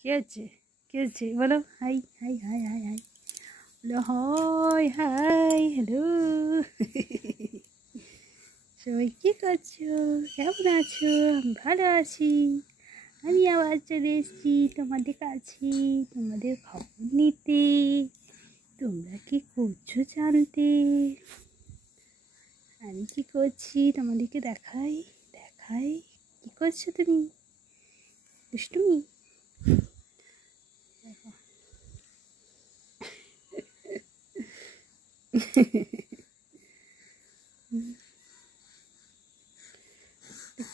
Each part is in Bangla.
কি হচ্ছে? কি হচ্ছে বলো? High high high high high বলো, হাই হাই হ্যালো। সবাই কী করছো? কেমন আছো? আমি ভালো আছি। আমি আবার চলে এসেছি তোমাদের কাছে, তোমাদের খবর নিতে। তোমরা কি করছো জানতে? আমি কি করছি তোমাদেরকে দেখাই দেখাই। কি করছো তুমি? দুষ্টুমি? দেখো।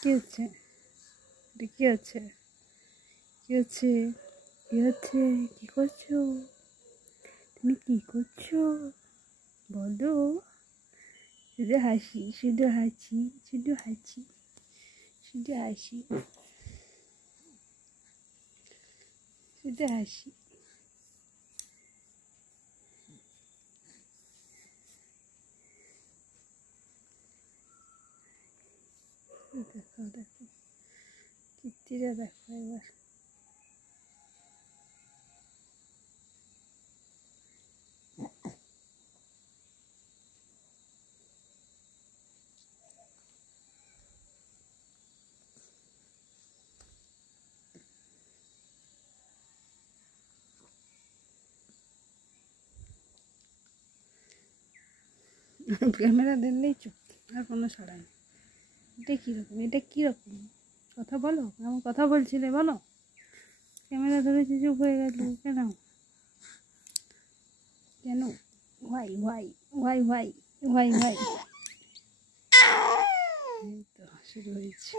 কি হচ্ছে? কি হচ্ছে? কি হচ্ছে? কি হচ্ছে? কি করছো? তুমি কি করছো বলো? শুধু হাসি, শুধু হাসি, শুধু হাসি, শুধু হাসি, শুধু হাসি। দেখো দেখো কীর্তিরা দেখো এবার। ক্যামেরা দিলেই চুপ, আর কোনো সাড়া নেই। এটা কীরকম? এটা কীরকম কথা বলো? এমন কথা বলছিলে বলো? ক্যামেরা ধরেছি চুপ হয়ে গেল কেন? কেন? Why why why why why why. এই তো শুরু হয়েছে।